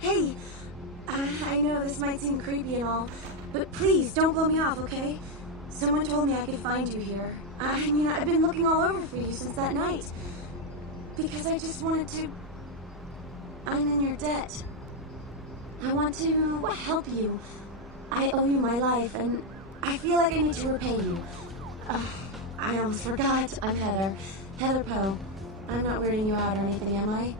Hey, I know this might seem creepy and all, but please don't blow me off, okay? Someone told me I could find you here. I mean, I've been looking all over for you since that night. Because I just wanted to... I'm in your debt. I want to help you. I owe you my life, and I feel like I need to repay you. I almost forgot. I'm Heather. Heather Poe. I'm not weirding you out or anything, am I?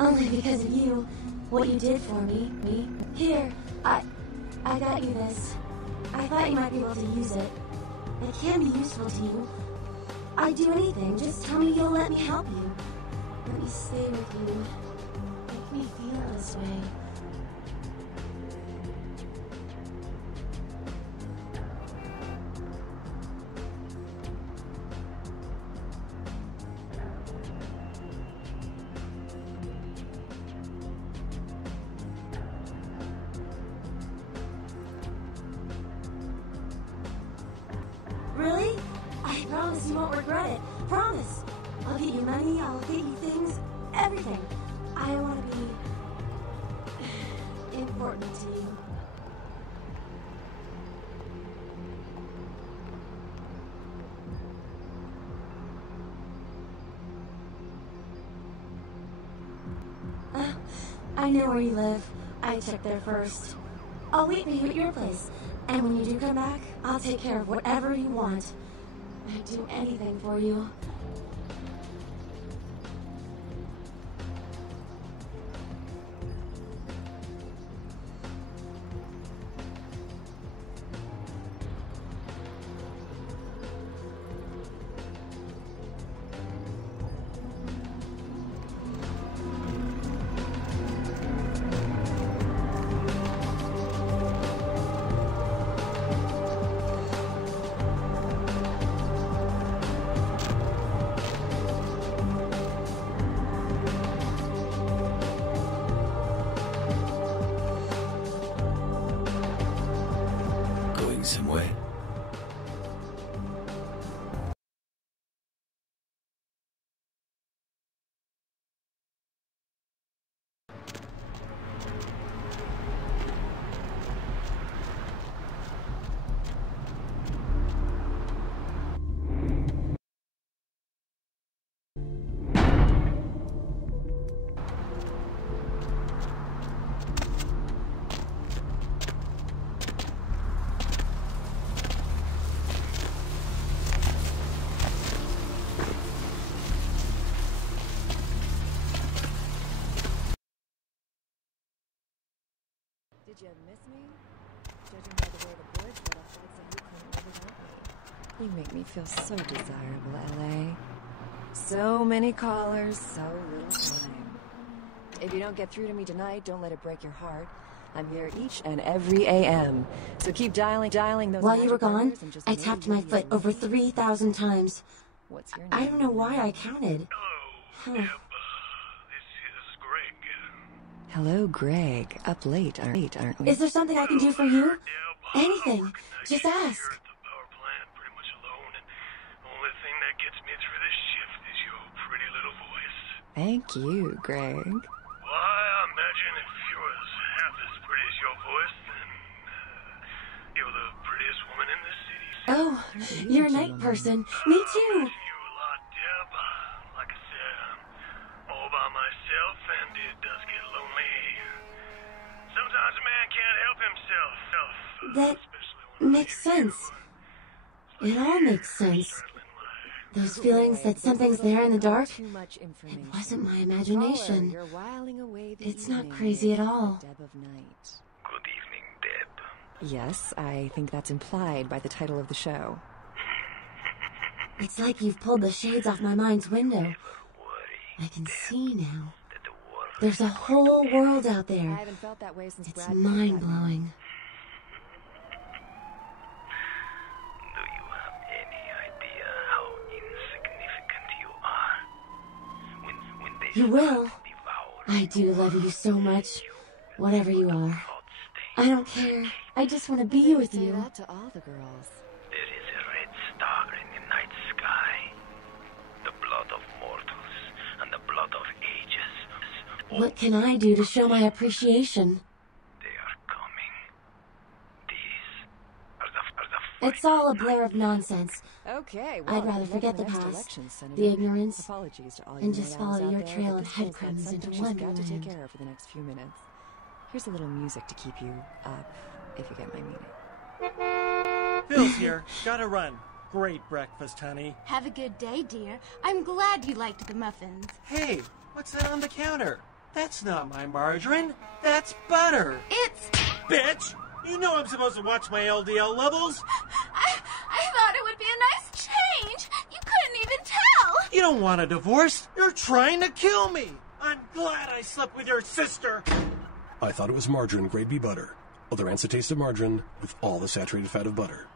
Only because of you, what you did for me. Here, I got you this. I thought you might be able to use it. It can be useful to you. I'd do anything, just tell me you'll let me help you. Let me stay with you. Make me feel this way. Really? I promise you won't regret it. Promise. I'll get you money, I'll get you things, everything. I want to be important to you. I know where you live. I checked there first. I'll wait for you at your place. And when you do come back, I'll take care of whatever you want. I'd do anything for you. Somewhere. Did you miss me? Judging by the way the boys lit up, I'd say you couldn't live without me. You make me feel so desirable, LA. So many callers, so little time. If you don't get through to me tonight, don't let it break your heart. I'm here each and every AM. So keep dialing those. While you were gone, I tapped my foot over 3,000 times. What's your name? I don't know why I counted. Hello, Deb. This is Greg. Hello, Greg. Up late, aren't we? Is there something I can do for you? Anything. Just ask. Here at the power plant, pretty much alone, and the only thing that gets me through this shift is your pretty little voice. Thank you, Greg. Why, I imagine if you was half as pretty as your voice, then you're the prettiest woman in the city. Oh, you're a night person. Me too. You a lot, Deb. Like I said, I'm all by myself, and it does get lonely. Sometimes a man can't help himself. That makes sense. It all makes sense. Those feelings that something's there in the dark, Too much information. it wasn't my imagination. Caller, you're whiling away the It's not evening crazy at with all. Deb of Night. Good evening, Deb. Yes, I think that's implied by the title of the show. It's like you've pulled the shades off my mind's window. Worry I can see now. that the world There's a whole world out I there. haven't felt that way since It's Brad. mind-blowing. Do you have any idea how insignificant you are? When they You will. devour I do love you so much, whatever you are. I don't care. I just want to be with Say you. that to all the girls. there is a red What can I do to show my appreciation? They are coming. These are the It's all a blur of nonsense. Okay, well, I'd rather good luck forget in the next past, election, Senator. the ignorance, Apologies to all and you just night owls follow out your there, trail but of this girl's got headcrumbs something into she's got to take Wonderland. care of for the next few minutes. Here's a little music to keep you up, if you get my meaning. Bill's here. Gotta run. Great breakfast, honey. Have a good day, dear. I'm glad you liked the muffins. Hey, what's that on the counter? That's not my margarine. That's butter. It's... Bitch! You know I'm supposed to watch my LDL levels. I thought it would be a nice change. You couldn't even tell. You don't want a divorce. You're trying to kill me. I'm glad I slept with your sister. I thought it was margarine grade B butter. Other taste of margarine with all the saturated fat of butter.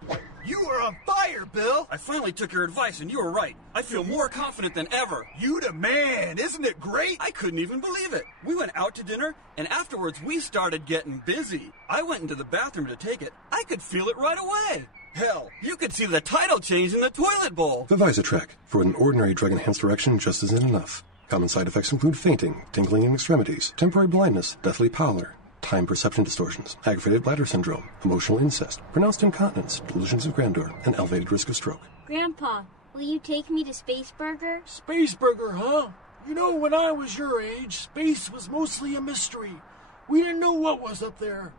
You are on fire, Bill! I finally took your advice and you were right. I feel more confident than ever. You the man, isn't it great? I couldn't even believe it. We went out to dinner and afterwards we started getting busy. I went into the bathroom to take it. I could feel it right away. Hell, you could see the title change in the toilet bowl. The Visatrack. For an ordinary drug-enhanced erection just isn't enough. Common side effects include fainting, tingling in extremities, temporary blindness, deathly pallor, time perception distortions, aggravated bladder syndrome, emotional incest, pronounced incontinence, delusions of grandeur, and elevated risk of stroke. Grandpa, will you take me to Space Burger? Space Burger, huh? You know, when I was your age, space was mostly a mystery. We didn't know what was up there.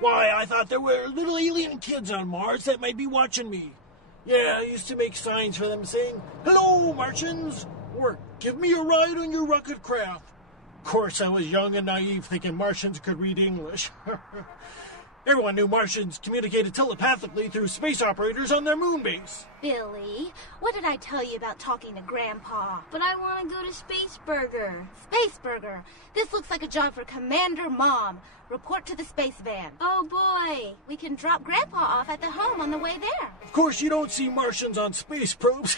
Why, I thought there were little alien kids on Mars that might be watching me. Yeah, I used to make signs for them saying, "Hello, Martians," or "Give me a ride on your rocket craft." Of course, I was young and naive, thinking Martians could read English. Everyone knew Martians communicated telepathically through space operators on their moon base. Billy, what did I tell you about talking to Grandpa? But I want to go to Space Burger. Space Burger. This looks like a job for Commander Mom. Report to the space van. Oh boy! We can drop Grandpa off at the home on the way there. Of course, you don't see Martians on space probes.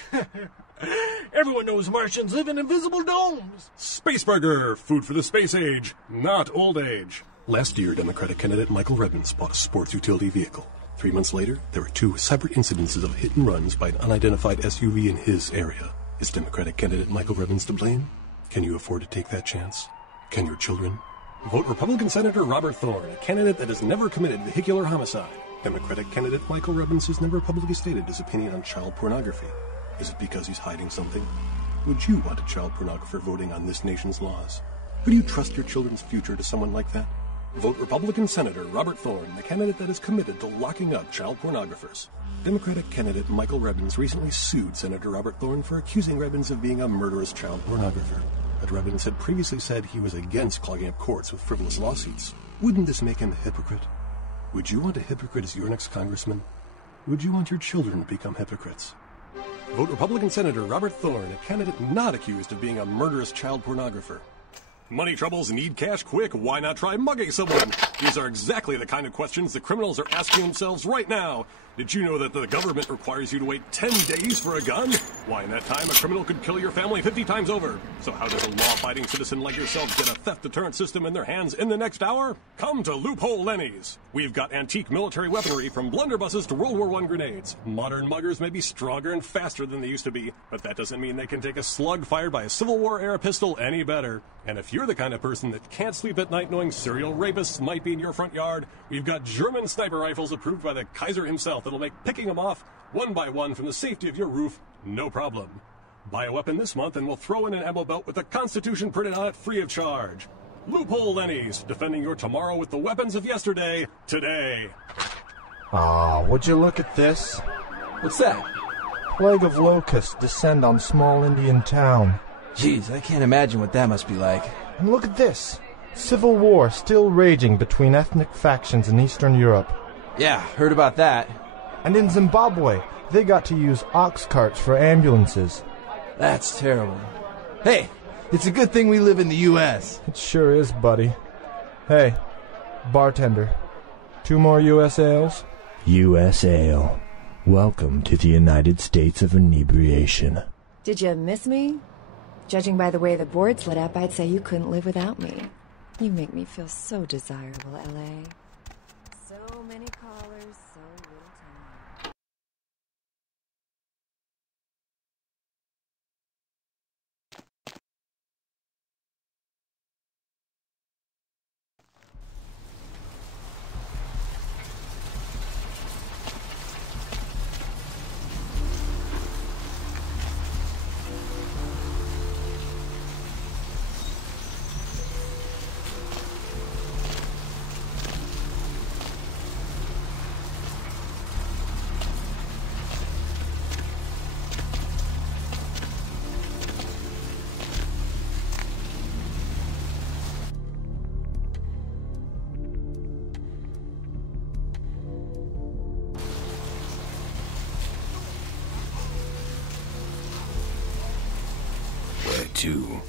Everyone knows Martians live in invisible domes. Space Burger, food for the space age, not old age. Last year, Democratic candidate Michael Rebbins bought a sports utility vehicle. 3 months later, there were 2 separate incidences of hit and runs by an unidentified SUV in his area. Is Democratic candidate Michael Rebbins to blame? Can you afford to take that chance? Can your children? Vote Republican Senator Robert Thorne, a candidate that has never committed vehicular homicide. Democratic candidate Michael Rebbins has never publicly stated his opinion on child pornography. Is it because he's hiding something? Would you want a child pornographer voting on this nation's laws? Could you trust your children's future to someone like that? Vote Republican Senator Robert Thorne, the candidate that is committed to locking up child pornographers. Democratic candidate Michael Rebbins recently sued Senator Robert Thorne for accusing Rebbins of being a murderous child pornographer. But Rebbins had previously said he was against clogging up courts with frivolous lawsuits. Wouldn't this make him a hypocrite? Would you want a hypocrite as your next congressman? Would you want your children to become hypocrites? Vote Republican Senator Robert Thorne, a candidate not accused of being a murderous child pornographer. Money troubles, need cash quick, why not try mugging someone? These are exactly the kind of questions the criminals are asking themselves right now. Did you know that the government requires you to wait 10 days for a gun? Why, in that time, a criminal could kill your family 50 times over. So how does a law-abiding citizen like yourself get a theft deterrent system in their hands in the next hour? Come to Loophole Lenny's. We've got antique military weaponry from blunderbusses to World War I grenades. Modern muggers may be stronger and faster than they used to be, but that doesn't mean they can take a slug fired by a Civil War-era pistol any better. And if you're the kind of person that can't sleep at night knowing serial rapists might be in your front yard, we've got German sniper rifles approved by the Kaiser himself that'll make picking them off one by one from the safety of your roof no problem. Buy a weapon this month and we'll throw in an ammo belt with the Constitution printed on it free of charge. Loophole Lenny's, defending your tomorrow with the weapons of yesterday, today. Ah, would you look at this? What's that? Plague of locusts descend on small Indian town. Jeez, I can't imagine what that must be like. And look at this. Civil war still raging between ethnic factions in Eastern Europe. Yeah, heard about that. And in Zimbabwe, they got to use ox carts for ambulances. That's terrible. Hey, it's a good thing we live in the U.S. It sure is, buddy. Hey, bartender, 2 more U.S. ales? U.S. ale. Welcome to the United States of Inebriation. Did you miss me? Judging by the way the board's lit up, I'd say you couldn't live without me. You make me feel so desirable, L.A. So many callers, so little time. too.